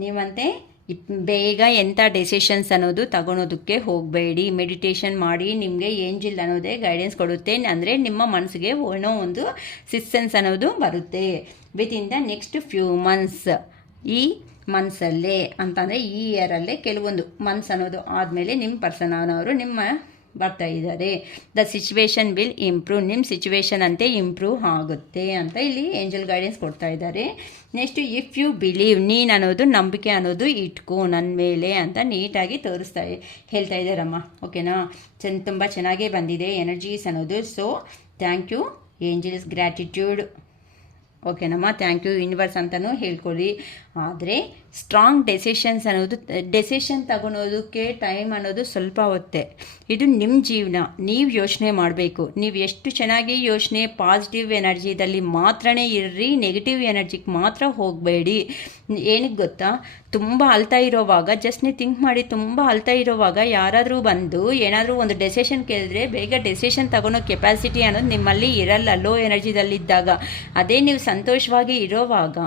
ನೀವಂತೆ ಬೇಗ ಎಂಥ ಡೆಸಿಷನ್ಸ್ ಅನ್ನೋದು ತಗೊಳೋದಕ್ಕೆ ಹೋಗಬೇಡಿ. ಮೆಡಿಟೇಷನ್ ಮಾಡಿ, ನಿಮಗೆ ಏಂಜಲ್ ಅನ್ನೋದೇ ಗೈಡೆನ್ಸ್ ಕೊಡುತ್ತೆ. ಅಂದರೆ ನಿಮ್ಮ ಮನಸ್ಸಿಗೆ ಏನೋ ಒಂದು ಸಿಸ್ಟೆನ್ಸ್ ಅನ್ನೋದು ಬರುತ್ತೆ within the next few months. ಈ ಮಂತ್ಸಲ್ಲೇ ಅಂತಂದರೆ ಈ ಇಯರಲ್ಲೇ ಕೆಲವೊಂದು ಮಂತ್ಸ್ ಅನ್ನೋದು ಆದಮೇಲೆ ನಿಮ್ಮ ಪರ್ಸನ್ ಅನ್ನೋರು ನಿಮ್ಮ ಬರ್ತಾ ಇದ್ದಾರೆ. The situation will improve. ನಿಮ್ಮ ಸಿಚುವೇಶನ್ ಅಂತೆ ಇಂಪ್ರೂವ್ ಆಗುತ್ತೆ ಅಂತ ಇಲ್ಲಿ ಏಂಜಲ್ ಗೈಡೆನ್ಸ್ ಕೊಡ್ತಾ ಇದ್ದಾರೆ. ನೆಕ್ಸ್ಟ್, ಇಫ್ ಯು ಬಿಲೀವ್, ನೀನು ಅನ್ನೋದು ನಂಬಿಕೆ ಅನ್ನೋದು ಇಟ್ಕೋ ನನ್ನ ಮೇಲೆ ಅಂತ ನೀಟಾಗಿ ಹೇಳ್ತಾ ಇದ್ದಾರಮ್ಮ. ಓಕೆನಾ? ತುಂಬ ಚೆನ್ನಾಗೇ ಬಂದಿದೆ ಎನರ್ಜೀಸ್ ಅನ್ನೋದು. So thank you angels, gratitude. ಓಕೆನಮ್ಮ, ಥ್ಯಾಂಕ್ ಯು ಯೂನಿವರ್ಸ್ ಅಂತಲೂ ಹೇಳ್ಕೊಳ್ಳಿ. ಆದರೆ ಸ್ಟ್ರಾಂಗ್ ಡೆಸಿಷನ್ ತಗೊಳೋದಕ್ಕೆ ಟೈಮ್ ಅನ್ನೋದು ಸ್ವಲ್ಪ ಹೊತ್ತೆ. ಇದು ನಿಮ್ಮ ಜೀವನ, ನೀವು ಯೋಚನೆ ಮಾಡಬೇಕು. ನೀವು ಎಷ್ಟು ಚೆನ್ನಾಗಿ ಯೋಚನೆ ಪಾಸಿಟಿವ್ ಎನರ್ಜಿದಲ್ಲಿ ಮಾತ್ರನೇ ಇರ್ರಿ, ನೆಗೆಟಿವ್ ಎನರ್ಜಿಗೆ ಮಾತ್ರ ಹೋಗಬೇಡಿ. ಏನಕ್ಕೆ ಗೊತ್ತಾ? ತುಂಬ ಅಳ್ತಾ ಇರೋವಾಗ ಜಸ್ಟ್ ನೀವು ಥಿಂಕ್ ಮಾಡಿ, ತುಂಬ ಅಳ್ತಾ ಇರೋವಾಗ ಯಾರಾದರೂ ಬಂದು ಏನಾದರೂ ಒಂದು ಡೆಸಿಷನ್ ಕೇಳಿದ್ರೆ ಬೇಗ ಡೆಸಿಷನ್ ತಗೊಳೋ ಕೆಪಾಸಿಟಿ ಅನ್ನೋದು ನಿಮ್ಮಲ್ಲಿ ಇರಲ್ಲ ಲೋ ಎನರ್ಜಿದಲ್ಲಿದ್ದಾಗ. ಅದೇ ನೀವು ಸಂತೋಷವಾಗಿ ಇರೋವಾಗ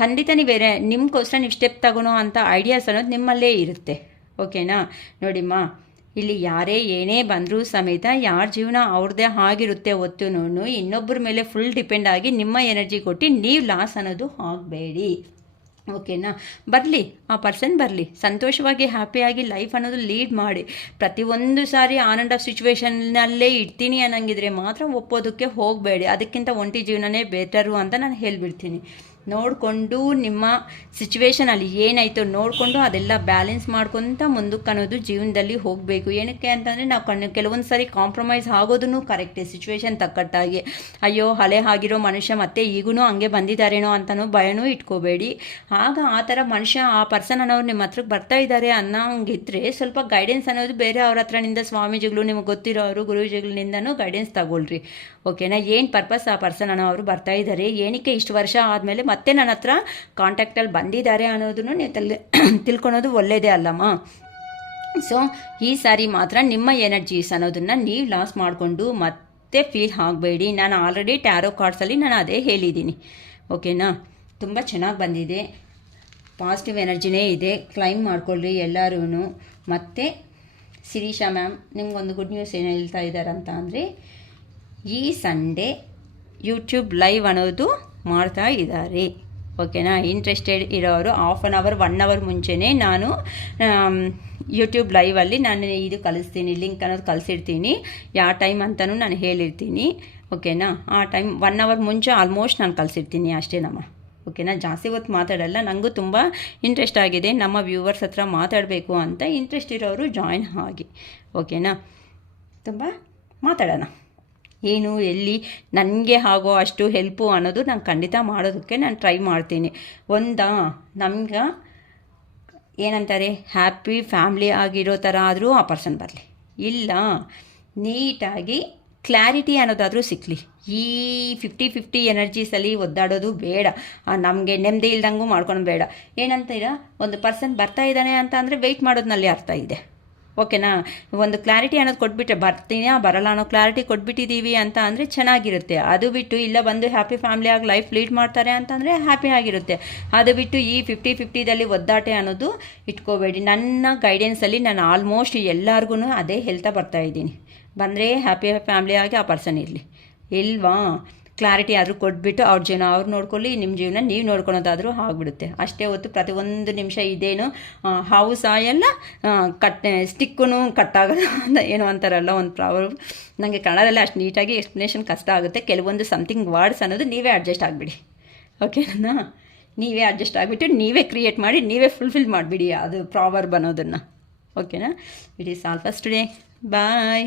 ಖಂಡಿತ ನೀವೇರೆ ನಿಮಗೋಸ್ಕರ ನೀವು ಸ್ಟೆಪ್ ತಗೊಳೋ ಅಂಥ ಐಡಿಯಾಸ್ ಅನ್ನೋದು ನಿಮ್ಮಲ್ಲೇ ಇರುತ್ತೆ. ಓಕೆನಾ? ನೋಡಿಮ್ಮ, ಇಲ್ಲಿ ಯಾರೇ ಏನೇ ಬಂದರೂ ಸಮೇತ ಯಾರ ಜೀವನ ಅವ್ರದ್ದೇ ಆಗಿರುತ್ತೆ ಹೊತ್ತು. ಇನ್ನೊಬ್ಬರ ಮೇಲೆ ಫುಲ್ ಡಿಪೆಂಡ್ ಆಗಿ ನಿಮ್ಮ ಎನರ್ಜಿ ಕೊಟ್ಟು ನೀವು ಲಾಸ್ ಅನ್ನೋದು ಆಗಬೇಡಿ. ಓಕೆನಾ? ಬರಲಿ, ಆ ಪರ್ಸನ್ ಬರಲಿ, ಸಂತೋಷವಾಗಿ ಹ್ಯಾಪಿಯಾಗಿ ಲೈಫ್ ಅನ್ನೋದು ಲೀಡ್ ಮಾಡಿ. ಪ್ರತಿಯೊಂದು ಸಾರಿ ಆನ್ ಆ್ಯಂಡ್ ಆಫ್ ಸಿಚುವೇಶನ್ನಲ್ಲೇ ಇರ್ತೀನಿ ಅನ್ನಂಗಿದ್ರೆ ಮಾತ್ರ ಒಪ್ಪೋದಕ್ಕೆ ಹೋಗಬೇಡಿ. ಅದಕ್ಕಿಂತ ಒಂಟಿ ಜೀವನನೇ ಬೆಟರು ಅಂತ ನಾನು ಹೇಳಿಬಿಡ್ತೀನಿ. ನೋಡಿಕೊಂಡು ನಿಮ್ಮ ಸಿಚುವೇಶನಲ್ಲಿ ಏನಾಯಿತು ನೋಡಿಕೊಂಡು ಅದೆಲ್ಲ ಬ್ಯಾಲೆನ್ಸ್ ಮಾಡ್ಕೊತ ಮುಂದಕ್ಕೆ ಅನ್ನೋದು ಜೀವನದಲ್ಲಿ ಹೋಗಬೇಕು. ಏನಕ್ಕೆ ಅಂತಂದರೆ ನಾವು ಕೆಲವೊಂದು ಸಾರಿ ಕಾಂಪ್ರಮೈಸ್ ಆಗೋದೂ ಕರೆಕ್ಟೇ ಸಿಚುವೇಶನ್ ತಕ್ಕಟ್ಟಾಗಿ. ಅಯ್ಯೋ ಹಳೆ ಆಗಿರೋ ಮನುಷ್ಯ ಮತ್ತೆ ಈಗೂ ಹಂಗೆ ಬಂದಿದ್ದಾರೇನೋ ಅಂತನೂ ಭಯನೂ ಇಟ್ಕೋಬೇಡಿ. ಆಗ ಆ ಥರ ಮನುಷ್ಯ ಆ ಪರ್ಸನ್ ಅನ್ನೋರು ನಿಮ್ಮ ಹತ್ರಕ್ಕೆ ಬರ್ತಾ ಇದ್ದಾರೆ ಅನ್ನೋಂಗಿದ್ರೆ ಸ್ವಲ್ಪ ಗೈಡೆನ್ಸ್ ಅನ್ನೋದು ಬೇರೆ ಅವ್ರ ಹತ್ರನಿಂದ, ಸ್ವಾಮೀಜಿಗಳು ನಿಮಗೆ ಗೊತ್ತಿರೋರು ಗುರೂಜಿಗಳಿಂದನೂ ಗೈಡೆನ್ಸ್ ತಗೊಳ್ರಿ. ಓಕೆನಾ? ಏನು ಪರ್ಪಸ್ ಆ ಪರ್ಸನ್ ಅನ್ನೋರು ಬರ್ತಾ ಇದ್ದಾರೆ, ಏನಕ್ಕೆ ಇಷ್ಟು ವರ್ಷ ಆದಮೇಲೆ ಮತ್ತೆ ನನ್ನ ಹತ್ರ ಕಾಂಟ್ಯಾಕ್ಟಲ್ಲಿ ಬಂದಿದ್ದಾರೆ ಅನ್ನೋದನ್ನು ನೀವು ತಿಳ್ಕೊಳೋದು ಒಳ್ಳೆಯದೇ ಅಲ್ಲಮ್ಮ. ಸೊ ಈ ಸಾರಿ ಮಾತ್ರ ನಿಮ್ಮ ಎನರ್ಜೀಸ್ ಅನ್ನೋದನ್ನು ನೀವು ಲಾಸ್ ಮಾಡಿಕೊಂಡು ಮತ್ತೆ ಫೀಲ್ ಆಗಬೇಡಿ. ನಾನು ಆಲ್ರೆಡಿ ಟ್ಯಾರೋ ಕಾರ್ಡ್ಸಲ್ಲಿ ನಾನು ಅದೇ ಹೇಳಿದ್ದೀನಿ. ಓಕೆನಾ? ತುಂಬ ಚೆನ್ನಾಗಿ ಬಂದಿದೆ, ಪಾಸಿಟಿವ್ ಎನರ್ಜಿನೇ ಇದೆ. ಕ್ಲೈಮ್ ಮಾಡ್ಕೊಳ್ಳಿ ಎಲ್ಲರೂ. ಮತ್ತು ಶಿರೀಷಾ ಮ್ಯಾಮ್ ನಿಮ್ಗೊಂದು ಗುಡ್ ನ್ಯೂಸ್ ಏನು ಹೇಳ್ತಾ ಇದ್ದಾರೆ ಅಂತ ಅಂದರೆ, ಈ ಸಂಡೇ ಯೂಟ್ಯೂಬ್ ಲೈವ್ ಅನ್ನೋದು ಮಾಡ್ತಾ ಇದ್ದಾರೆ. ಓಕೆನಾ? ಇಂಟ್ರೆಸ್ಟೆಡ್ ಇರೋರು 1/2 ಅವರ್ 1 ಅವರ್ ಮುಂಚೆನೇ ನಾನು ಯೂಟ್ಯೂಬ್ ಲೈವಲ್ಲಿ ನಾನು ಇದು ಕಳಿಸ್ತೀನಿ, ಲಿಂಕ್ ಅನ್ನೋದು ಕಳಿಸಿರ್ತೀನಿ. ಯಾವ ಟೈಮ್ ಅಂತಲೂ ನಾನು ಹೇಳಿರ್ತೀನಿ. ಓಕೆನಾ? ಆ ಟೈಮ್ 1 ಅವರ್ ಮುಂಚೆ ಆಲ್ಮೋಸ್ಟ್ ನಾನು ಕಳಿಸಿರ್ತೀನಿ ಅಷ್ಟೇನಮ್ಮ. ಓಕೆನಾ? ಜಾಸ್ತಿ ಹೊತ್ತು ಮಾತಾಡಲ್ಲ. ನನಗೂ ತುಂಬ ಇಂಟ್ರೆಸ್ಟ್ ಆಗಿದೆ ನಮ್ಮ ವ್ಯೂವರ್ಸ್ ಹತ್ರ ಮಾತಾಡಬೇಕು ಅಂತ. ಇಂಟ್ರೆಸ್ಟ್ ಇರೋರು ಜಾಯಿನ್ ಆಗಿ. ಓಕೆನಾ? ತುಂಬ ಮಾತಾಡೋಣ. ಏನು ಎಲ್ಲಿ ನನಗೆ ಆಗೋ ಅಷ್ಟು ಹೆಲ್ಪು ಅನ್ನೋದು ನಾನು ಖಂಡಿತ ಮಾಡೋದಕ್ಕೆ ನಾನು ಟ್ರೈ ಮಾಡ್ತೀನಿ. ನಮ್ಗೆ ಏನಂತಾರೆ, ಹ್ಯಾಪಿ ಫ್ಯಾಮ್ಲಿ ಆಗಿರೋ ಥರ ಆದರೂ ಆ ಪರ್ಸನ್ ಬರಲಿ, ಇಲ್ಲ ನೀಟಾಗಿ ಕ್ಲಾರಿಟಿ ಅನ್ನೋದಾದರೂ ಸಿಕ್ಕಲಿ. ಈ 50-50 ಎನರ್ಜೀಸಲ್ಲಿ ಒದ್ದಾಡೋದು ಬೇಡ. ನಮಗೆ ನೆಮ್ಮದಿ ಇಲ್ದಂಗೂ ಮಾಡ್ಕೊಂಡು ಬೇಡ. ಏನಂತೀರ, ಒಂದು ಪರ್ಸನ್ ಬರ್ತಾ ಇದ್ದಾನೆ ಅಂತ ಅಂದರೆ ವೆಯ್ಟ್ ಮಾಡೋದ್ರಲ್ಲಿ ಅರ್ಥ ಇದೆ. ಓಕೆನಾ? ಒಂದು ಕ್ಲಾರಿಟಿ ಅನ್ನೋದು ಕೊಟ್ಬಿಟ್ರೆ, ಬರ್ತೀನಾ ಬರಲ್ಲ ಅನ್ನೋ ಕ್ಲಾರಿಟಿ ಕೊಟ್ಬಿಟ್ಟಿದ್ದೀವಿ ಅಂತ ಅಂದರೆ ಚೆನ್ನಾಗಿರುತ್ತೆ. ಅದು ಬಿಟ್ಟು ಇಲ್ಲ ಬಂದು ಹ್ಯಾಪಿ ಫ್ಯಾಮ್ಲಿಯಾಗಿ ಲೈಫ್ ಲೀಡ್ ಮಾಡ್ತಾರೆ ಅಂತಂದರೆ ಹ್ಯಾಪಿ ಆಗಿರುತ್ತೆ. ಅದು ಬಿಟ್ಟು ಈ 50-50ದಲ್ಲಿ ಒದ್ದಾಟೆ ಅನ್ನೋದು ಇಟ್ಕೋಬೇಡಿ. ನನ್ನ ಗೈಡೆನ್ಸಲ್ಲಿ ನಾನು ಆಲ್ಮೋಸ್ಟ್ ಎಲ್ಲರಿಗೂ ಅದೇ ಹೇಳ್ತಾ ಬರ್ತಾಯಿದ್ದೀನಿ. ಬಂದರೆ ಹ್ಯಾಪಿ ಫ್ಯಾಮ್ಲಿಯಾಗಿ ಆ ಪರ್ಸನ್ ಇರಲಿ, ಇಲ್ವಾ ಕ್ಲಾರಿಟಿ ಆದರೂ ಕೊಟ್ಬಿಟ್ಟು ಅವ್ರ ಜೀವನ ಅವ್ರು ನೋಡ್ಕೊಳ್ಳಿ, ನಿಮ್ಮ ಜೀವನ ನೀವು ನೋಡ್ಕೊಳೋದಾದರೂ ಆಗಿಬಿಡುತ್ತೆ. ಅಷ್ಟೇ ಹೊತ್ತು ಪ್ರತಿಯೊಂದು ನಿಮಿಷ ಇದೇನು ಹಾವು ಸಾಯಲ್ಲ, ಸ್ಟಿಕ್ಕೂ ಕಟ್ಟಾಗಲ್ಲ ಅಂತ ಏನೋ ಅಂತಾರಲ್ಲ ಒಂದು ಪ್ರಾಬ್ಲಮ್. ನನಗೆ ಕನ್ನಡದಲ್ಲಿ ಅಷ್ಟು ನೀಟಾಗಿ ಎಕ್ಸ್ಪ್ಲನೇಷನ್ ಕಷ್ಟ ಆಗುತ್ತೆ. ಕೆಲವೊಂದು ಸಮಥಿಂಗ್ ವರ್ಡ್ಸ್ ಅನ್ನೋದು ನೀವೇ ಅಡ್ಜಸ್ಟ್ ಆಗಿಬಿಡಿ. ಓಕೆನಾ? ನೀವೇ ಅಡ್ಜಸ್ಟ್ ಆಗಿಬಿಟ್ಟು ನೀವೇ ಕ್ರಿಯೇಟ್ ಮಾಡಿ ನೀವೇ ಫುಲ್ಫಿಲ್ ಮಾಡಿಬಿಡಿ ಅದು ಪ್ರಾವರ್ಬ್ ಅನ್ನೋದನ್ನು. ಓಕೆನಾ? It is all for today. Bye.